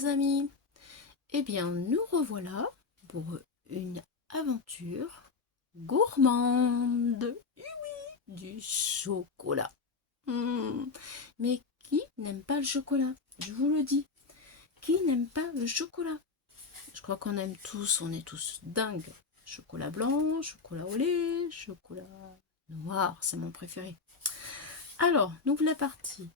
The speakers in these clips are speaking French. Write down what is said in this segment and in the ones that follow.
les amis. Eh bien, nous revoilà pour une aventure gourmande. Eh oui, du chocolat. Mais qui n'aime pas le chocolat? Je vous le dis. Qui n'aime pas le chocolat? Je crois qu'on aime tous, on est tous dingues. Chocolat blanc, chocolat au lait, chocolat noir, c'est mon préféré. Alors, nous voilà partis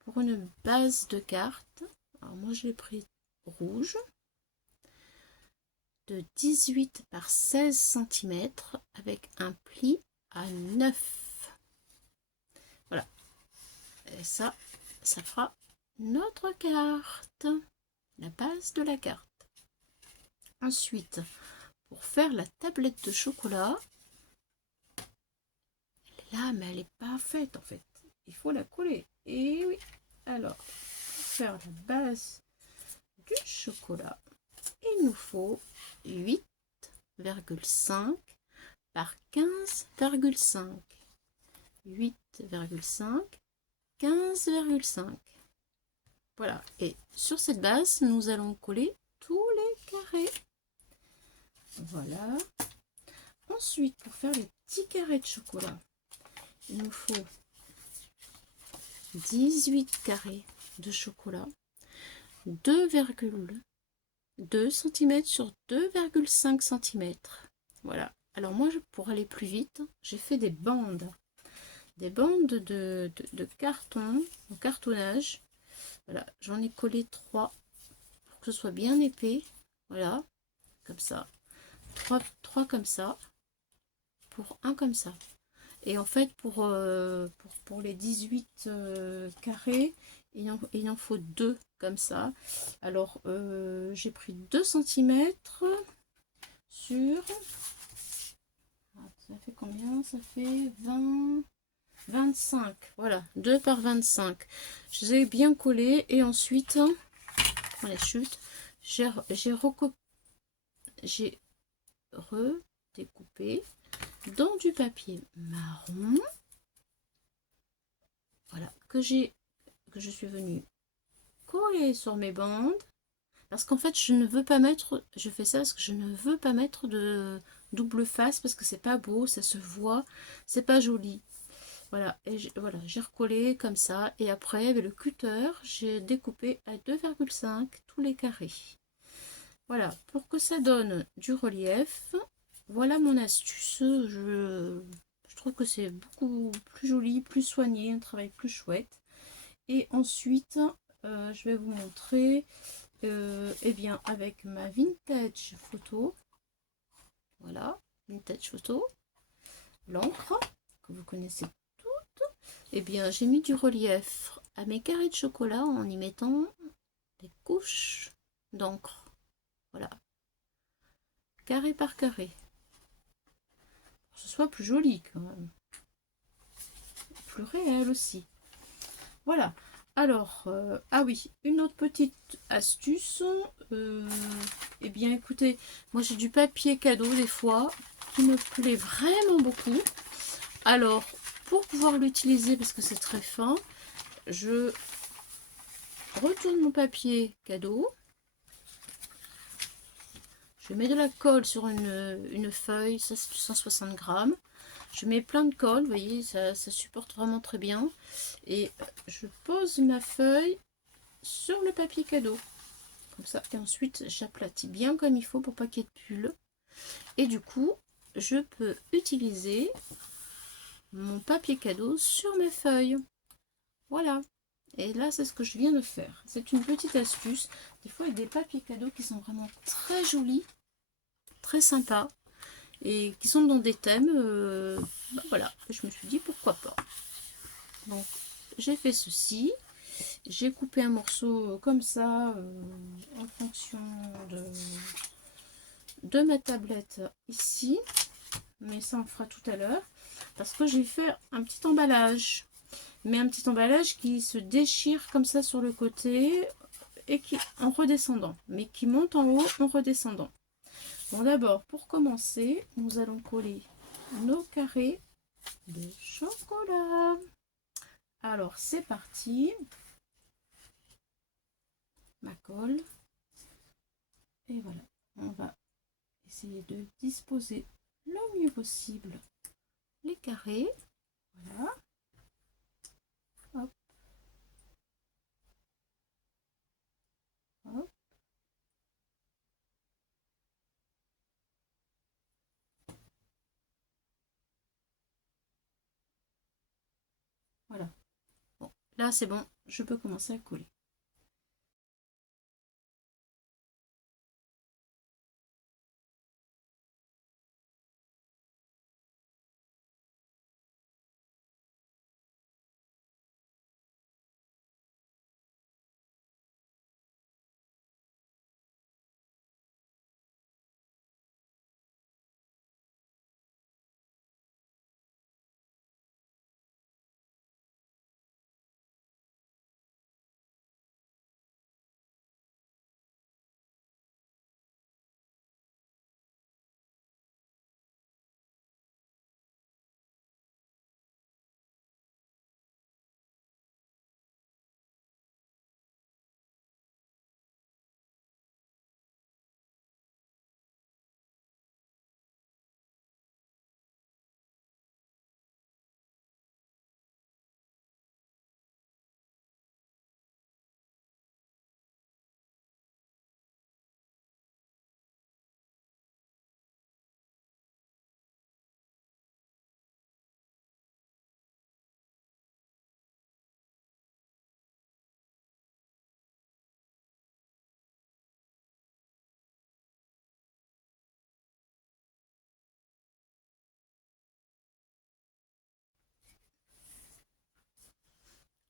pour une base de cartes. Alors moi je l'ai pris rouge de 18 par 16 cm avec un pli à 9. Voilà. Et ça fera notre carte. La base de la carte. Ensuite, pour faire la tablette de chocolat, elle est là, mais elle n'est pas faite en fait. Il faut la coller. Et oui. Alors, pour faire la base du chocolat, il nous faut 8,5 par 15,5. 8,5, 15,5. Voilà. Et sur cette base, nous allons coller tous les carrés. Voilà. Ensuite, pour faire les petits carrés de chocolat, il nous faut 18 carrés de chocolat, 2,2 cm sur 2,5 cm. Voilà. Alors moi, pour aller plus vite, j'ai fait des bandes. Des bandes de carton, en cartonnage. Voilà, j'en ai collé 3 pour que ce soit bien épais. Voilà, comme ça. 3 comme ça, pour un comme ça. Et en fait, pour les 18 carrés, il en faut 2 comme ça. Alors, j'ai pris 2 cm sur... Ça fait combien? Ça fait 25. Voilà, 2 par 25. Je les ai bien collés et ensuite, on les chute, j'ai redécoupé dans du papier marron. Voilà, que je suis venue coller sur mes bandes. Parce qu'en fait, je ne veux pas mettre, je fais ça parce que je ne veux pas mettre de double face parce que c'est pas beau, ça se voit, c'est pas joli. Voilà, et voilà, j'ai recollé comme ça. Et après, avec le cutter, j'ai découpé à 2,5 tous les carrés. Voilà, pour que ça donne du relief, voilà mon astuce. Je trouve que c'est beaucoup plus joli, plus soigné, un travail plus chouette. Et ensuite, je vais vous montrer, eh bien, avec ma vintage photo. Voilà, vintage photo, l'encre que vous connaissez. Eh bien, j'ai mis du relief à mes carrés de chocolat en y mettant des couches d'encre. Voilà. Carré par carré. Pour que ce soit plus joli quand même. Plus réel aussi. Voilà. Alors, ah oui, une autre petite astuce. Eh bien, écoutez, moi j'ai du papier cadeau des fois qui me plaît vraiment beaucoup. Alors, pour pouvoir l'utiliser, parce que c'est très fin, je retourne mon papier cadeau. Je mets de la colle sur une feuille, ça c'est 160 grammes. Je mets plein de colle, vous voyez, ça supporte vraiment très bien. Et je pose ma feuille sur le papier cadeau. Comme ça. Et ensuite, j'aplatis bien comme il faut pour pas qu'il y ait de pull. Et du coup, je peux utiliser mon papier cadeau sur mes feuilles. Voilà. Et là, c'est ce que je viens de faire. C'est une petite astuce. Des fois, il y a des papiers cadeaux qui sont vraiment très jolis, très sympas, et qui sont dans des thèmes. Ben voilà. Et je me suis dit, pourquoi pas. Donc, j'ai fait ceci. J'ai coupé un morceau comme ça, en fonction de ma tablette ici. Mais ça, on fera tout à l'heure. Parce que j'ai fait un petit emballage. Mais un petit emballage qui se déchire comme ça sur le côté et qui en redescendant, mais qui monte en haut en redescendant. Bon, d'abord, pour commencer, nous allons coller nos carrés de chocolat. Alors, c'est parti. Ma colle. Et voilà, on va essayer de disposer le mieux possible les carrés. Voilà. Hop, hop. Voilà. Bon, là c'est bon, je peux commencer à coller.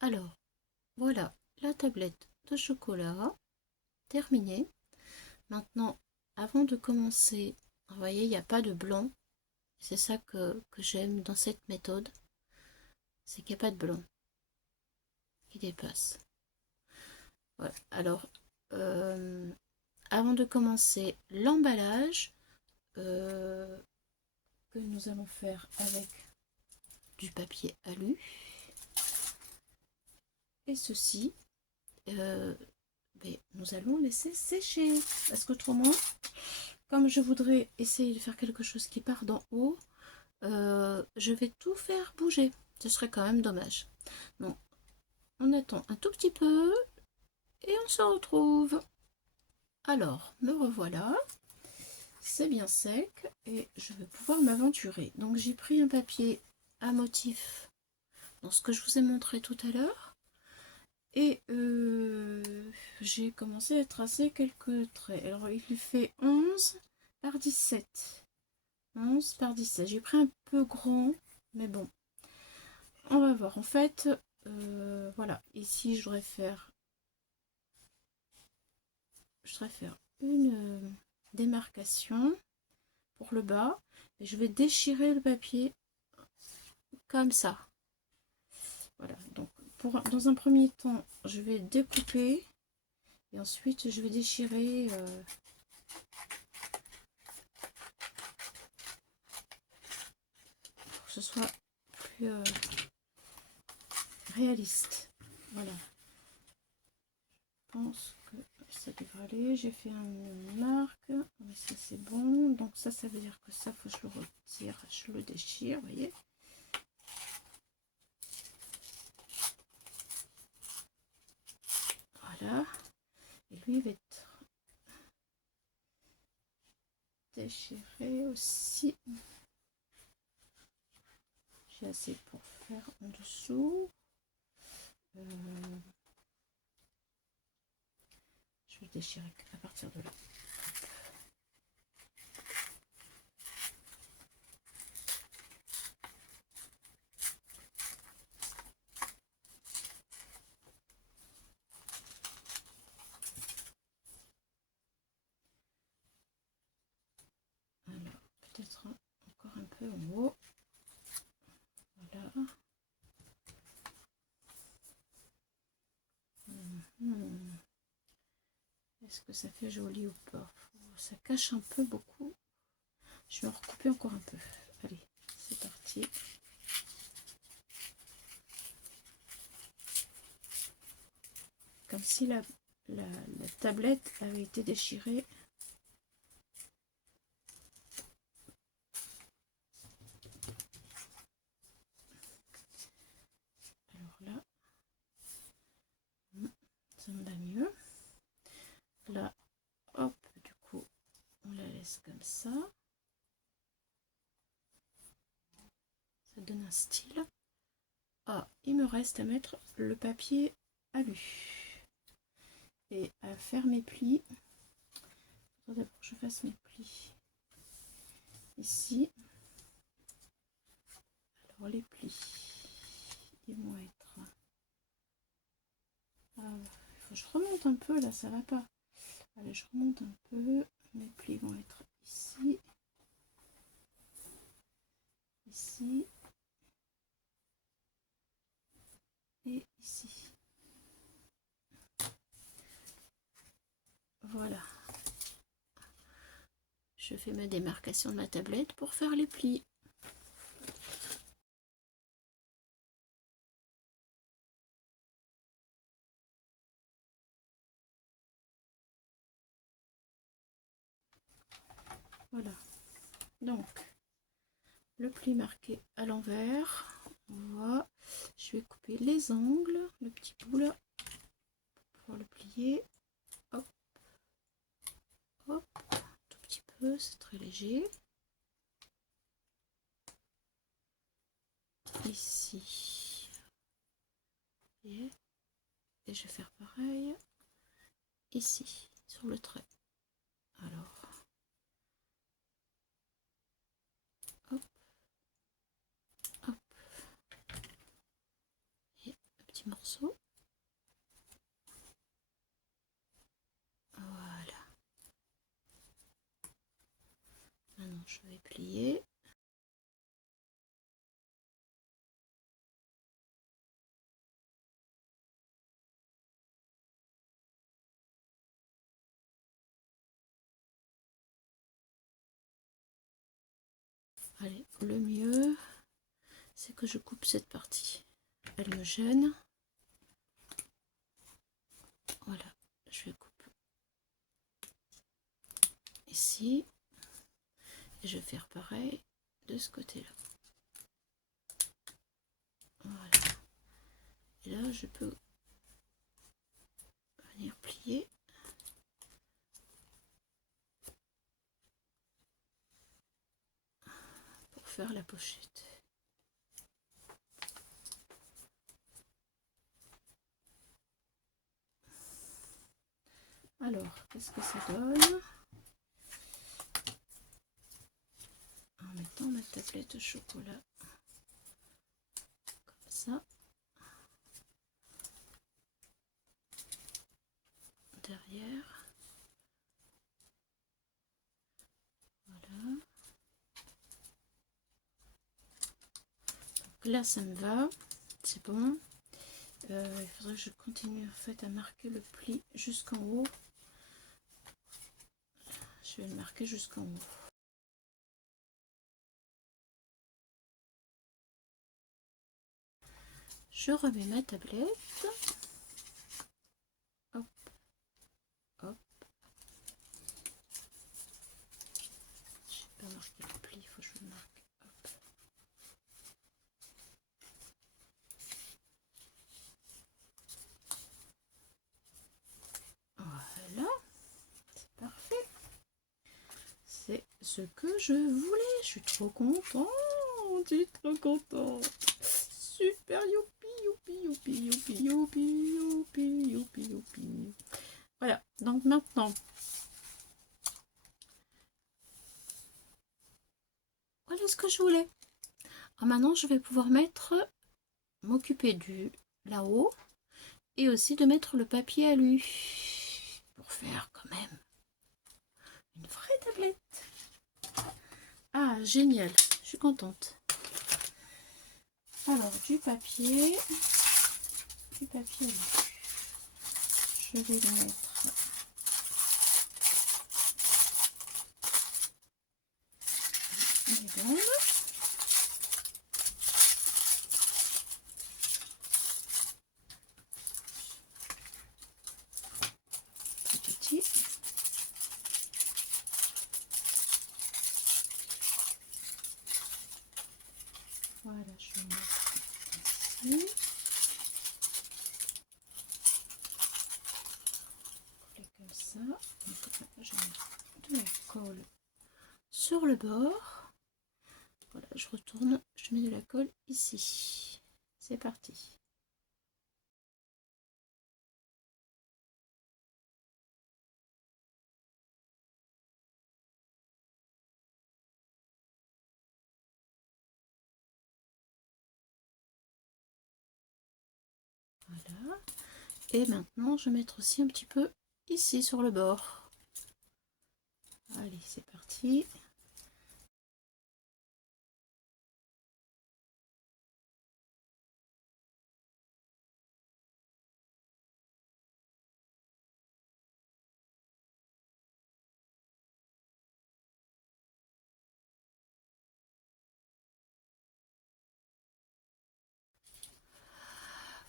Alors, voilà la tablette de chocolat terminée. Maintenant, avant de commencer, vous voyez, il n'y a pas de blanc. C'est ça que j'aime dans cette méthode. C'est qu'il n'y a pas de blanc qui dépasse. Voilà. Alors, avant de commencer l'emballage que nous allons faire avec du papier alu. Et ceci, nous allons laisser sécher. Parce qu'autrement, comme je voudrais essayer de faire quelque chose qui part d'en haut, je vais tout faire bouger. Ce serait quand même dommage. Donc, on attend un tout petit peu et on se retrouve. Alors, me revoilà. C'est bien sec et je vais pouvoir m'aventurer. Donc, j'ai pris un papier à motif dans ce que je vous ai montré tout à l'heure. Et j'ai commencé à tracer quelques traits. Alors, il fait 11 par 17. 11 par 17. J'ai pris un peu grand, mais bon. On va voir. En fait, voilà. Ici, je voudrais faire une démarcation pour le bas. Et je vais déchirer le papier comme ça. Voilà. Donc, dans un premier temps, je vais découper. Et ensuite, je vais déchirer... pour que ce soit plus réaliste. Voilà. Je pense que ça devrait aller. J'ai fait une marque. Mais ça, c'est bon. Donc ça veut dire que ça, faut que je le retire. Je le déchire, vous voyez. Voilà. Et lui, il va être déchiré aussi. J'ai assez pour faire en dessous. Je vais déchirer à partir de là. Alors, peut-être encore un peu en haut. Voilà. Est-ce que ça fait joli ou pas? Ça cache un peu beaucoup. Je vais en recouper encore un peu. Allez, c'est parti. Comme si la tablette avait été déchirée. ça me va mieux. Là, hop, du coup, on la laisse comme ça. Ça donne un style. Ah, il me reste à mettre le papier alu et à faire mes plis. Il faudra d'abord que je fasse mes plis ici. Alors les plis, ils vont être... Ah, il faut que je remonte un peu là, ça va pas. Allez, je remonte un peu. Mes plis vont être ici, ici et ici. Voilà. Je fais ma démarcation de ma tablette pour faire les plis. Voilà. Donc, le pli marqué à l'envers. Voilà. Je vais couper les angles, le petit bout là, pour le plier. Hop, hop, tout petit peu, c'est très léger. Ici. Et je vais faire pareil ici, sur le trait. Alors, hop, hop. Et un petit morceau. Voilà. Maintenant, je vais plier. Allez, le mieux, c'est que je coupe cette partie. Elle me gêne. Voilà, je coupe ici. Et je vais faire pareil de ce côté-là. Voilà. Et là, je peux venir plier. Pour faire la pochette. Alors, qu'est-ce que ça donne? En mettant ma tablette au chocolat. Comme ça. Derrière. Voilà. Donc là, ça me va. C'est bon. Il faudrait que je continue en fait à marquer le pli jusqu'en haut. Je vais le marquer jusqu'en haut. Je remets ma tablette. Hop, hop. Je n'ai pas marqué le pli, il faut que je le marque. Hop. Voilà, c'est parfait. C'est ce que je voulais. Je suis trop contente. Je suis trop contente. Super, youpi, youpi, youpi, youpi, youpi, youpi, youpi, youpi. Voilà, donc maintenant, voilà ce que je voulais. Alors maintenant, je vais pouvoir m'occuper du là-haut et aussi de mettre le papier alu pour faire quand même une vraie tablette. Ah, génial, je suis contente. Alors, du papier alu. Je vais le mettre les bandes. Petit. Voilà, je vais mettre ici. ça. Donc, je mets de la colle sur le bord. Voilà, je retourne, je mets de la colle ici. C'est parti. Voilà. Et maintenant, je vais mettre aussi un petit peu ici sur le bord. Allez, c'est parti.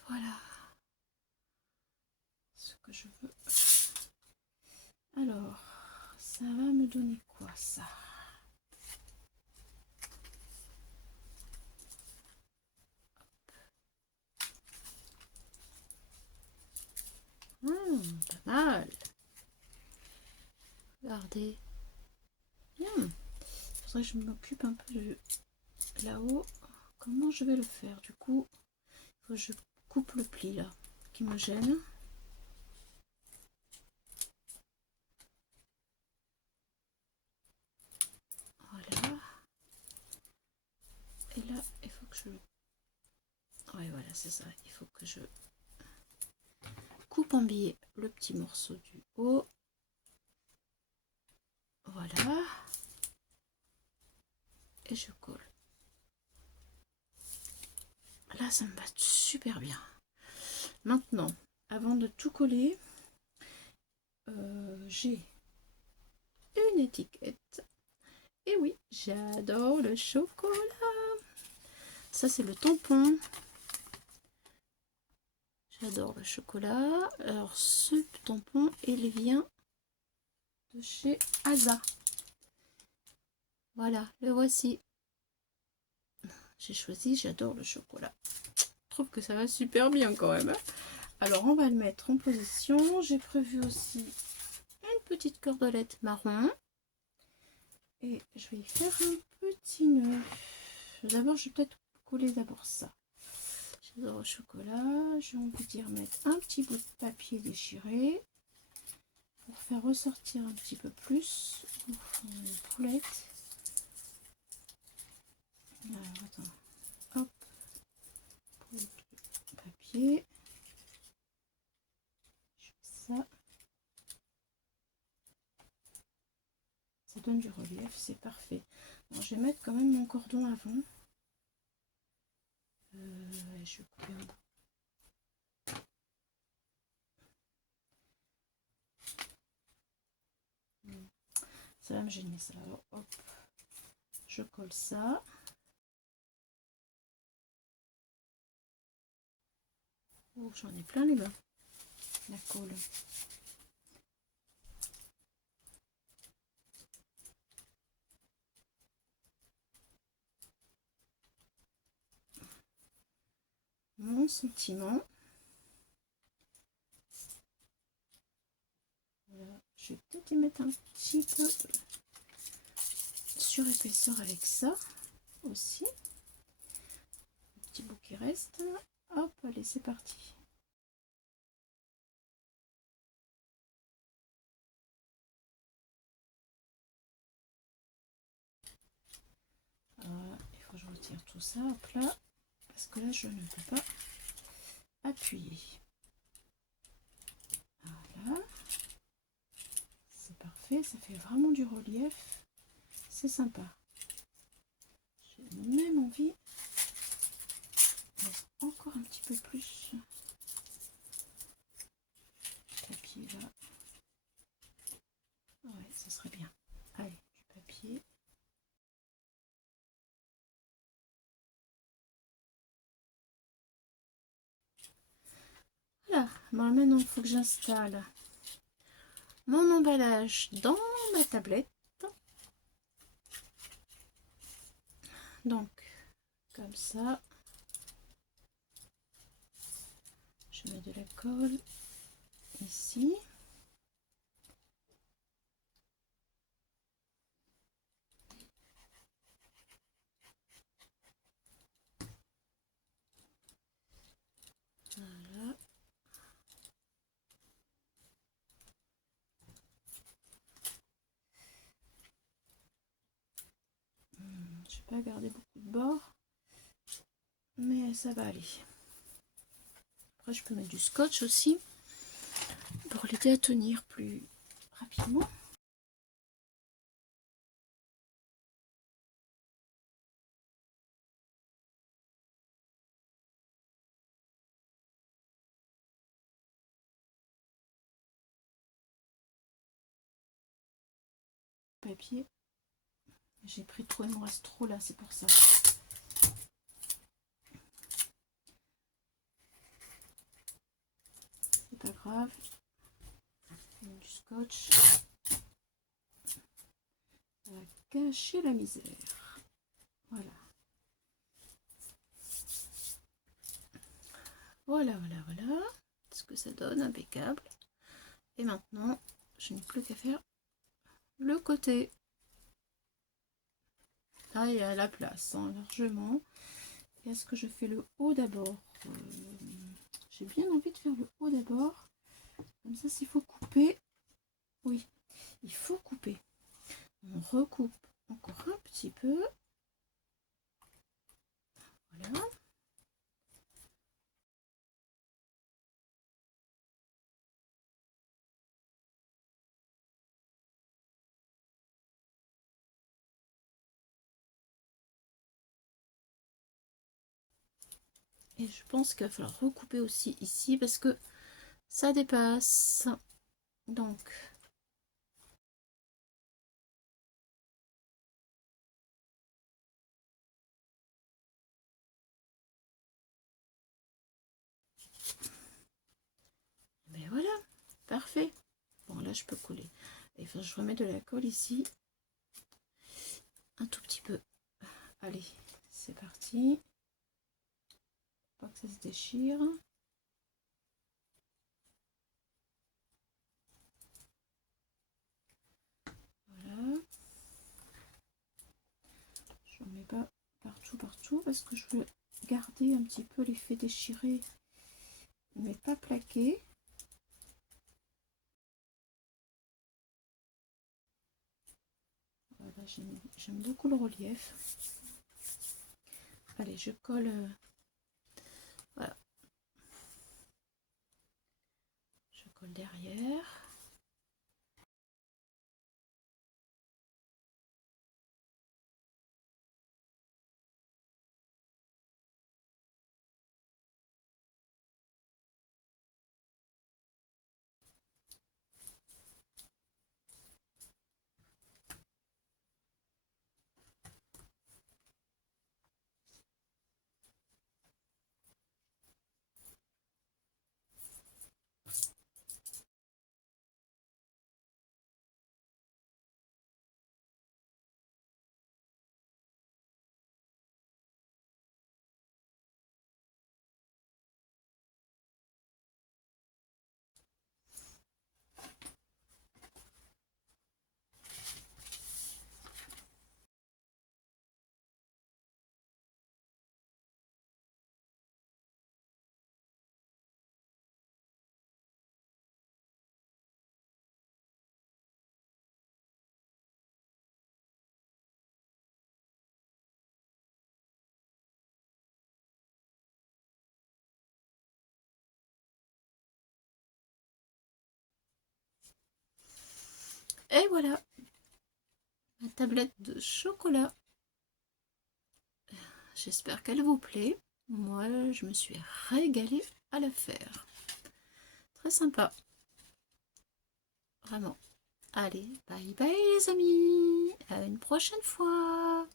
Voilà ce que je veux. Alors, ça va me donner quoi ça? Pas mal. Regardez. Bien. Il faudrait que je m'occupe un peu de là-haut. Comment je vais le faire? Du coup, il faut que je coupe le pli là qui me gêne. Voilà. Et là, il faut que je... Ouais, voilà, c'est ça. Il faut que je coupe en biais le petit morceau du haut. Voilà. Et je colle. Là, ça me va super bien. Maintenant, avant de tout coller, j'ai une étiquette. Et oui, j'adore le chocolat. Ça, c'est le tampon. J'adore le chocolat. Alors, ce tampon, il vient de chez Asa. Voilà, le voici. J'ai choisi, j'adore le chocolat. Je trouve que ça va super bien quand même. Alors, on va le mettre en position. J'ai prévu aussi une petite cordelette marron. Et je vais y faire un petit nœud. D'abord, je vais peut-être coller d'abord ça. J'adore le chocolat. J'ai envie d'y remettre un petit bout de papier déchiré pour faire ressortir un petit peu plus une poulette. Alors, attends. Hop. Bout de papier. Je fais ça. Ça donne du relief, c'est parfait. Bon, je vais mettre quand même mon cordon avant. Je vais couper un bout. Ça va me gêner ça. Alors, hop, je colle ça. Oh, j'en ai plein les mains. La colle. Mon sentiment. Voilà. Je vais peut-être y mettre un petit peu sur épaisseur avec ça aussi. Le petit bout qui reste. Hop, allez, c'est parti. Voilà, il faut que je retire tout ça à plat parce que là je ne peux pas appuyer. Voilà, c'est parfait, ça fait vraiment du relief, c'est sympa. J'ai même envie encore un petit peu plus papier là. Ouais, ça serait bien. Allez, du papier. Voilà, bon, maintenant il faut que j'installe mon emballage dans ma tablette. Donc, comme ça, je mets de la colle ici. pas garder beaucoup de bord, mais ça va aller. Après, je peux mettre du scotch aussi pour l'aider à tenir plus rapidement. Papier. J'ai pris trop, il me reste trop là, c'est pour ça. C'est pas grave. Du scotch. Ça va cacher la misère. Voilà. Voilà, voilà, voilà. Ce que ça donne, impeccable. Et maintenant, je n'ai plus qu'à faire le côté. Là, il y a la place, hein, largement. Est-ce que je fais le haut d'abord? J'ai bien envie de faire le haut d'abord. Comme ça, s'il faut couper. Oui, il faut couper. On recoupe encore un petit peu. Voilà. Et je pense qu'il va falloir recouper aussi ici parce que ça dépasse. Donc, ben voilà, parfait. Bon, là, je peux coller. Et enfin, je remets de la colle ici. Un tout petit peu. Allez, c'est parti. Pas que ça se déchire. Voilà. Je ne mets pas partout parce que je veux garder un petit peu l'effet déchiré, mais pas plaqué. Voilà, j'aime beaucoup le relief. Allez, je colle. Voilà. Je colle derrière. Et voilà, ma tablette de chocolat. J'espère qu'elle vous plaît. Moi, je me suis régalée à la faire. Très sympa. Vraiment. Allez, bye bye les amis. À une prochaine fois.